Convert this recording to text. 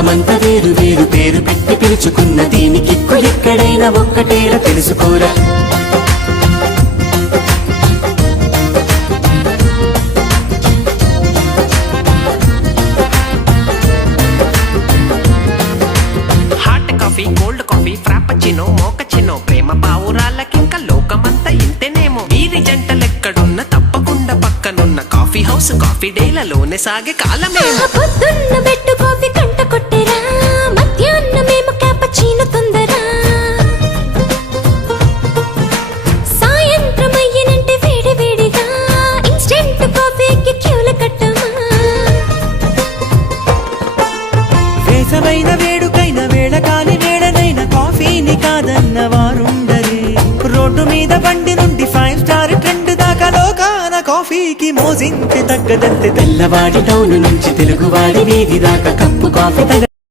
లోకమంతా వేరు వేరు పేరు పెట్టి పిలుచుకున్న దీనికిక్కు ఎక్కడైనా ఒక్కటేరా తెలుసుకోరా. Hot coffee, cold coffee, frappuccino, mochaccino, ప్రేమ పావురాలకింక లోకమంతా ఇంతేనేమో. వీరి జంటలెక్కడున్న తప్పకుండా పక్కనున్న కాఫీ హౌస్ కాఫీ డేలలోనే సాగే కాలమేమో. పొద్దున్న బెట్టు కాఫీ కంట కొట్టెరా, మధ్యాహ్నమేమో క్యాపచీనో తొందరా, సాయంత్రం అయ్యనంటే వేడి వేడిగా ఇన్స్టెంట్ కాఫీకి క్యూల కట్టమా. వేసవైన వేడుకైన వేళ కాని వేళనైన కాఫీని కాదన్న వారుండరే. రోడ్డు మీద బండి నుండి 5 స్టార్ ట్రెండ్ దాకా లోకాన కాఫీకి మోజించి తగ్గదంతే. తెల్లవాడి టౌన్ నుంచి తెలుగువాడి వీధి దాకా కప్పు కాఫీ